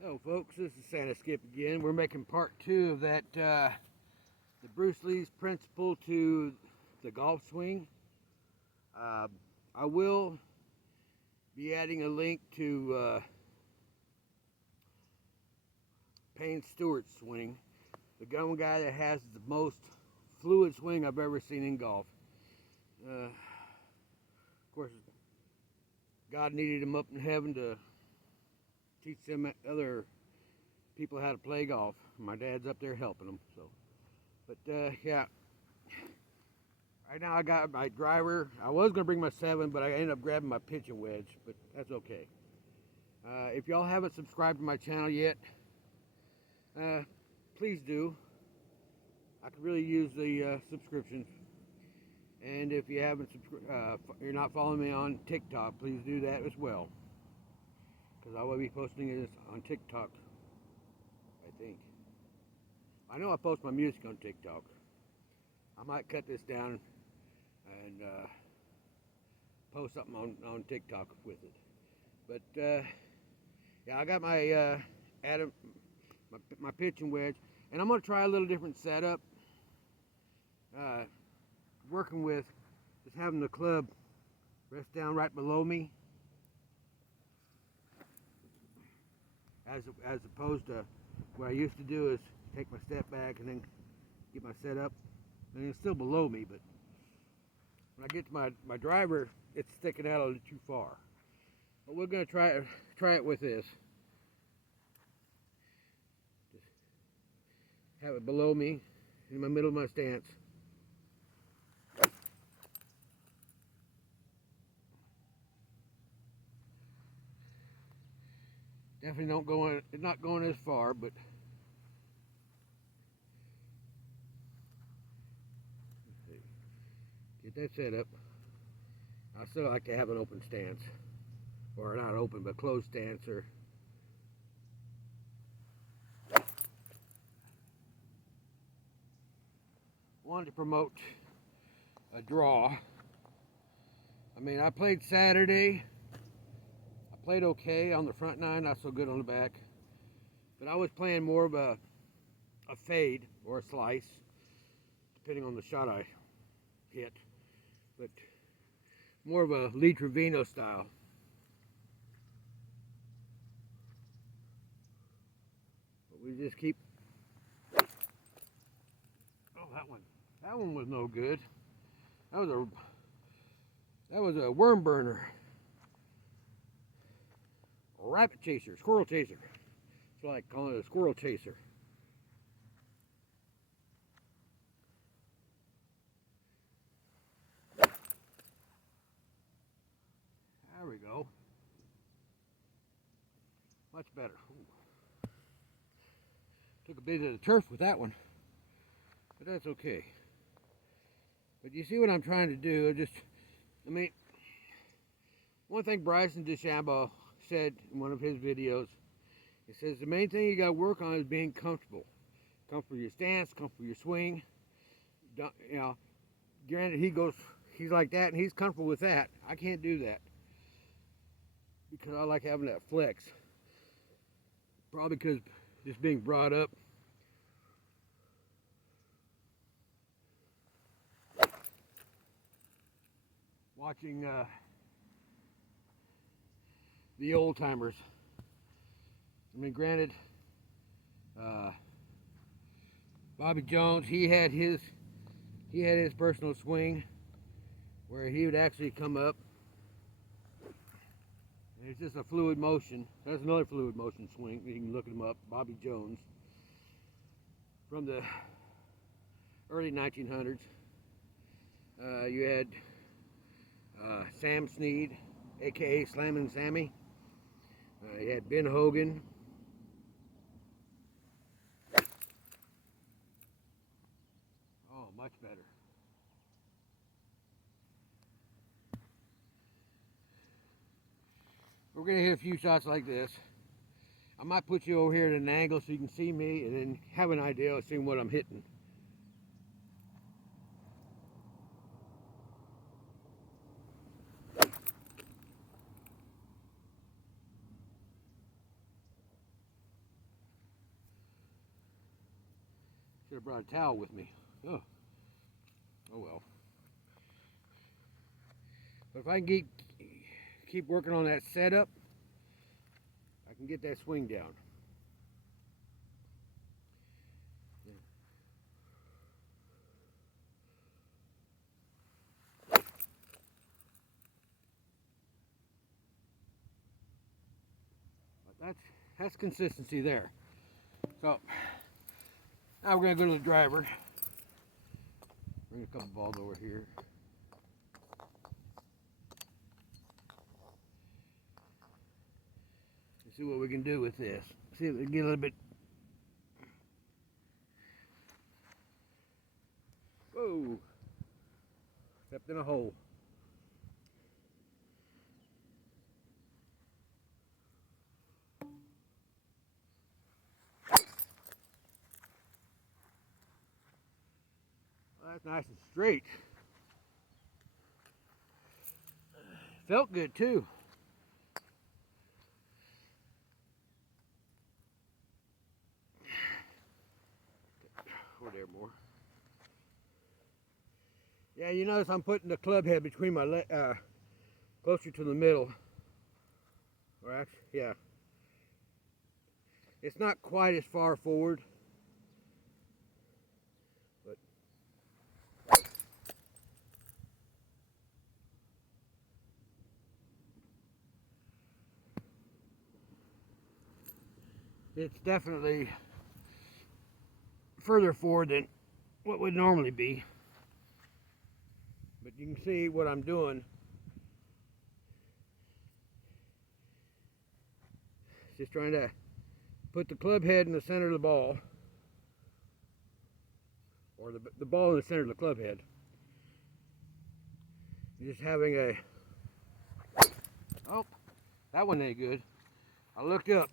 Hello folks, this is Santa Skip again. We're making part 2 of that, the Bruce Lee's principle to the golf swing. I will be adding a link to Payne Stewart's swing, the one guy that has the most fluid swing I've ever seen in golf. Of course, God needed him up in heaven to teach them other people how to play golf. My dad's up there helping them. So, but yeah, right now I got my driver. I was gonna bring my 7, but I ended up grabbing my pitching wedge. But that's okay. If y'all haven't subscribed to my channel yet, please do. I could really use the subscription. And if you haven't, you're not following me on TikTok, please do that as well. Because I will be posting this on TikTok, I think. I know I post my music on TikTok. I might cut this down and post something on TikTok with it. But yeah, I got my my pitching wedge, and I'm gonna try a little different setup. Working with just having the club rest down right below me, as opposed to what I used to do is take my step back and then get my setup, and it's still below me, but when I get to my driver, it's sticking out a little too far. But we're going to try it with this. Just have it below me in the middle of my stance. Definitely not going as far, but get that set up. I still like to have an open stance, or not open, but closed stance, or wanted to promote a draw. I mean, I played Saturday. Played okay on the front nine, not so good on the back. But I was playing more of a fade or a slice, depending on the shot I hit. But more of a Lee Trevino style. But we just keep. Oh, that one was no good. That was a worm burner. Rabbit chaser, squirrel chaser. That's what I call it, a squirrel chaser. There we go. Much better. Ooh. Took a bit of the turf with that one, but that's okay. But you see what I'm trying to do? I mean, one thing Bryson DeChambeau said in one of his videos, he says the main thing you got to work on is being comfortable. Comfortable with your stance, comfortable with your swing. You know, granted he's like that and he's comfortable with that. I can't do that because I like having that flex. Probably because just being brought up. Watching the old timers. I mean, granted, Bobby Jones, he had his personal swing where he would actually come up. And it's just a fluid motion. That's another fluid motion swing. You can look him up, Bobby Jones, from the early 1900s. You had Sam Snead, aka Slammin' Sammy. You had Ben Hogan. Oh, much better. We're going to hit a few shots like this. I might put you over here at an angle so you can see me and then have an idea of seeing what I'm hitting. Should have brought a towel with me. Oh well. But if I can keep working on that setup, I can get that swing down. But that's consistency there. So now we're going to go to the driver. Bring a couple balls over here. And see what we can do with this. See if we can get a little bit. Whoa! Stepped in a hole. Well, that's nice and straight. Felt good too. Over there more. Yeah, you notice I'm putting the club head between my closer to the middle. Or actually, yeah. It's not quite as far forward. But it's definitely further forward than what would normally be. But you can see what I'm doing. Just trying to put the club head in the center of the ball, or the ball in the center of the club head. Just having a, oh, that one ain't good. I looked up.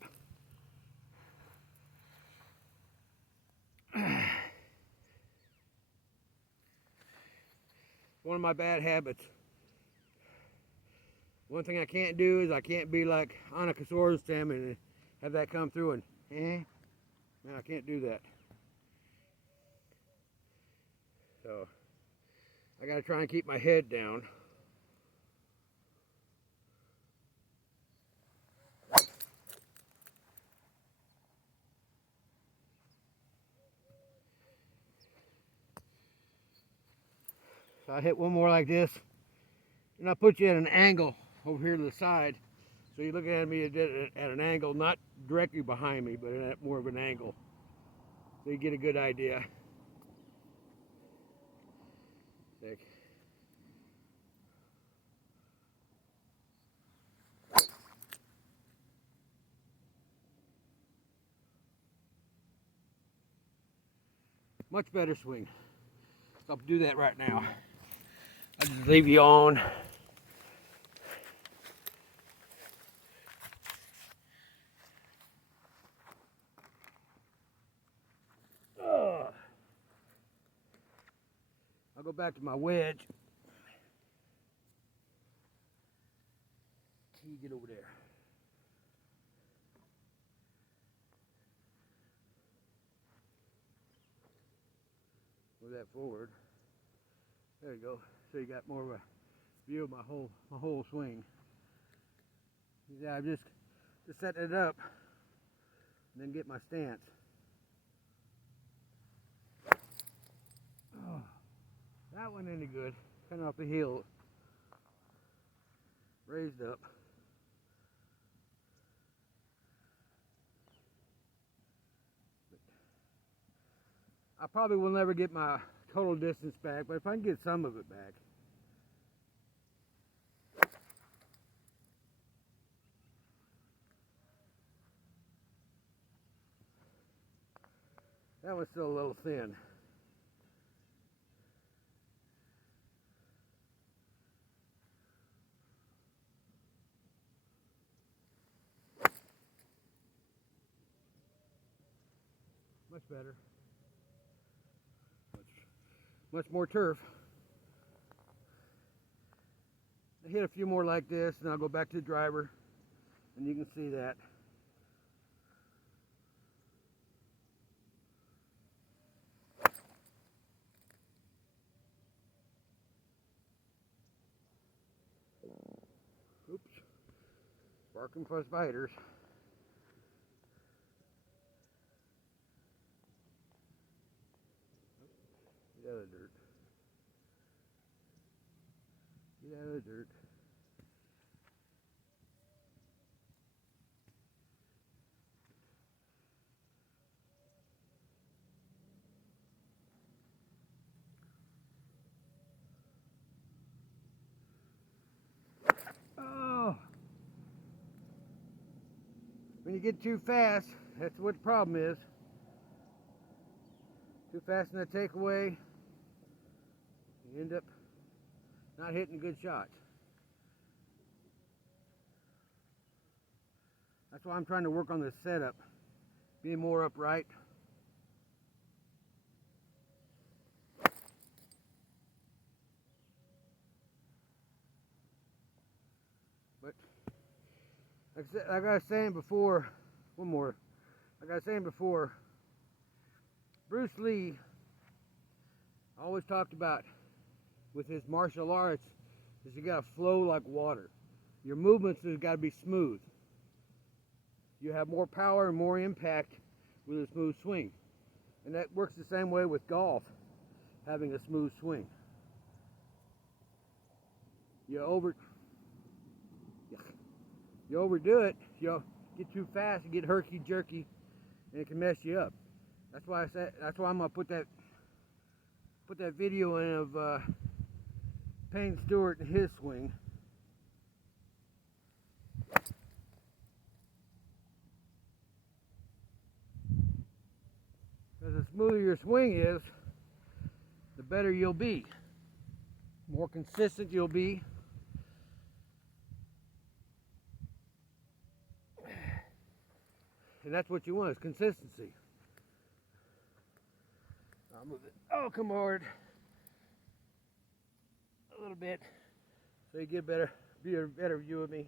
One of my bad habits. One thing I can't do is I can't be like on a Casora's stem and have that come through and man, I can't do that. So I gotta try and keep my head down. So I hit one more like this, and I put you at an angle over here to the side. So you're looking at me at an angle, not directly behind me, but at more of an angle. So you get a good idea. Sick. Much better swing. So I'll do that right now. I'll just leave you on. I'll go back to my wedge. Can you get over there? Move that forward. There you go. So you got more of a view of my whole swing. Yeah, I'm just setting it up and then get my stance. Oh, that one any good. Kind of off the heel. Raised up. I probably will never get my total distance back, but if I can get some of it back. That was still a little thin. Much better. Much more turf. I hit a few more like this, and I'll go back to the driver, and you can see that. Marking for spiders. Get out of the dirt. Get out of the dirt. Oh! When you get too fast, that's what the problem is. Too fast in the takeaway, you end up not hitting good shots. That's why I'm trying to work on this setup, being more upright. But like I was saying before, one more. Like I was saying before, Bruce Lee always talked about with his martial arts is you gotta flow like water. Your movements have got to be smooth. You have more power and more impact with a smooth swing. And that works the same way with golf, having a smooth swing. You overdo it, you get too fast, you get herky-jerky, and it can mess you up. That's why I'm gonna put that video in of Payne Stewart and his swing. Because the smoother your swing is, the better you'll be. The more consistent you'll be. And that's what you want, is consistency. I'll move it. Oh, come on. A little bit. So you get a better view of me.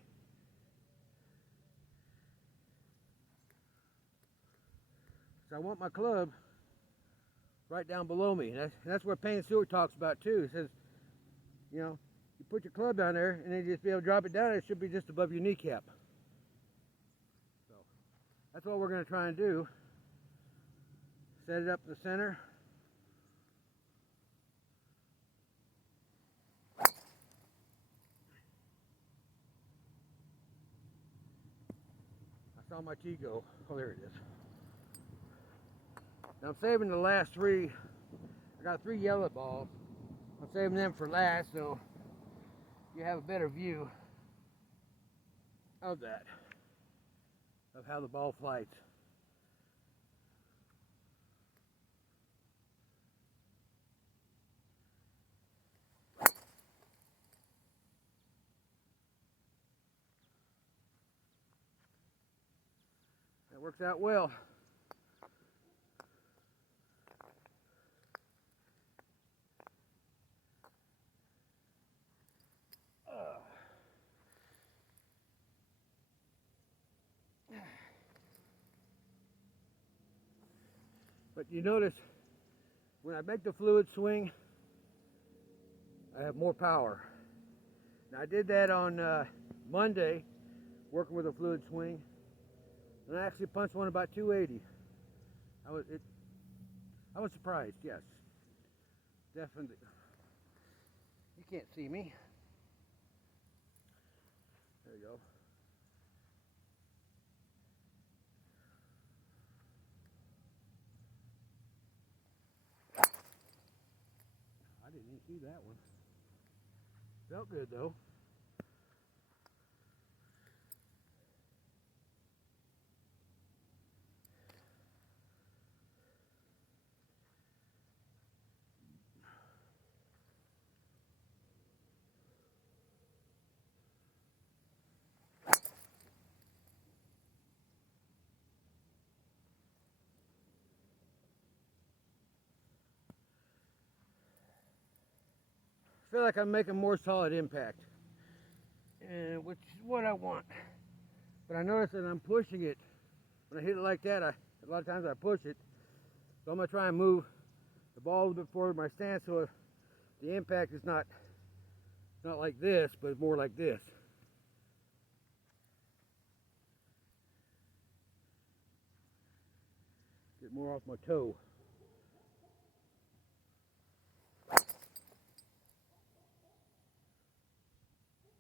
So I want my club right down below me. And that's where Payne Stewart talks about too. He says, you know, you put your club down there and then you just be able to drop it down, it should be just above your kneecap. So that's what we're going to try and do. Set it up in the center. I saw my tee go. Oh, there it is. Now I'm saving the last three. I got 3 yellow balls. I'm saving them for last so you have a better view of that, of how the ball flies. That works out well. But you notice when I make the fluid swing, I have more power. Now I did that on Monday, working with a fluid swing, and I actually punched one about 280. I was surprised, yes, definitely. You can't see me. There you go. I didn't even see that one. Felt good though. I feel like I'm making more solid impact, and which is what I want. But I notice that I'm pushing it. When I hit it like that, a lot of times I push it. So I'm going to try and move the ball a little bit forward my stance so the impact is not like this, but more like this. it more off my toe.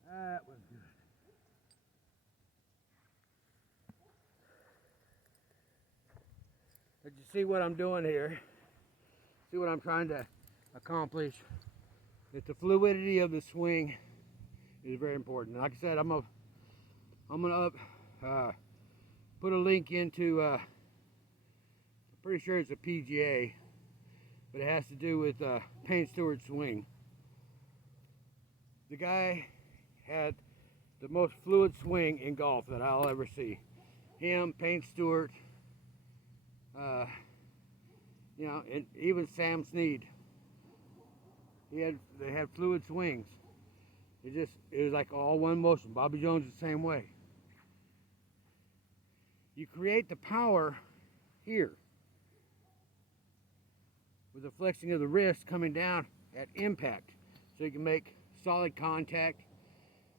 That was good. But you see what I'm doing here? See what I'm trying to accomplish? That the fluidity of the swing is very important. Like I said, I'm gonna put a link into. I'm pretty sure it's a PGA, but it has to do with Payne Stewart swing. The guy had the most fluid swing in golf that I'll ever see. Him, Payne Stewart, you know, and even Sam Snead. They had fluid swings. It was like all one motion. Bobby Jones the same way. You create the power here with the flexing of the wrist coming down at impact, so you can make solid contact.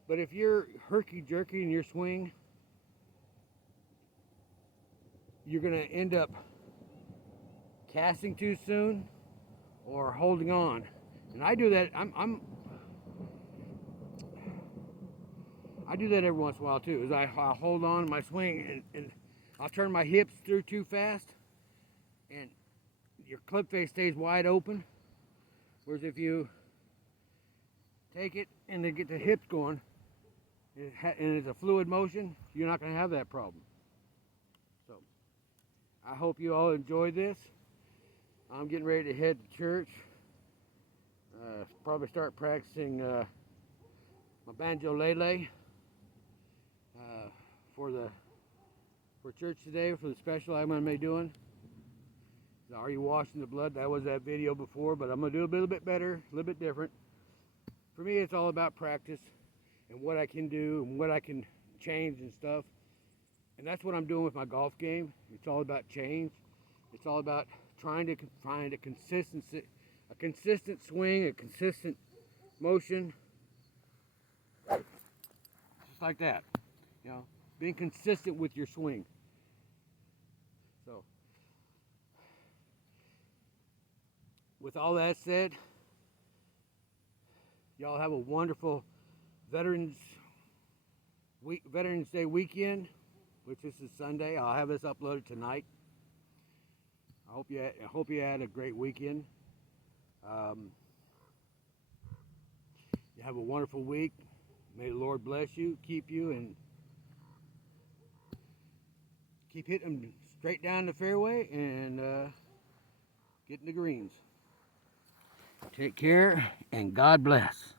But if you're herky-jerky in your swing, you're going to end up casting too soon or holding on. And I do that. I do that every once in a while too. Is I'll hold on to my swing and I'll turn my hips through too fast, and your club face stays wide open. Whereas if you take it and then get the hips going, and it's a fluid motion, you're not going to have that problem. So I hope you all enjoyed this. I'm getting ready to head to church. Probably start practicing my banjo lele for church today, for the special I'm going to be doing. Are you washing the blood? That was that video before, but I'm going to do a little bit better, a little bit different. For me, it's all about practice and what I can do and what I can change and stuff. And that's what I'm doing with my golf game. It's all about change. It's all about trying to find a consistent swing, a consistent motion. Just like that. You know, being consistent with your swing. So, with all that said, y'all have a wonderful Veterans Day weekend, which is Sunday. I'll have this uploaded tonight. I hope you had a great weekend. You have a wonderful week. May the Lord bless you, keep you, and keep hitting them straight down the fairway and getting the greens. Take care, and God bless.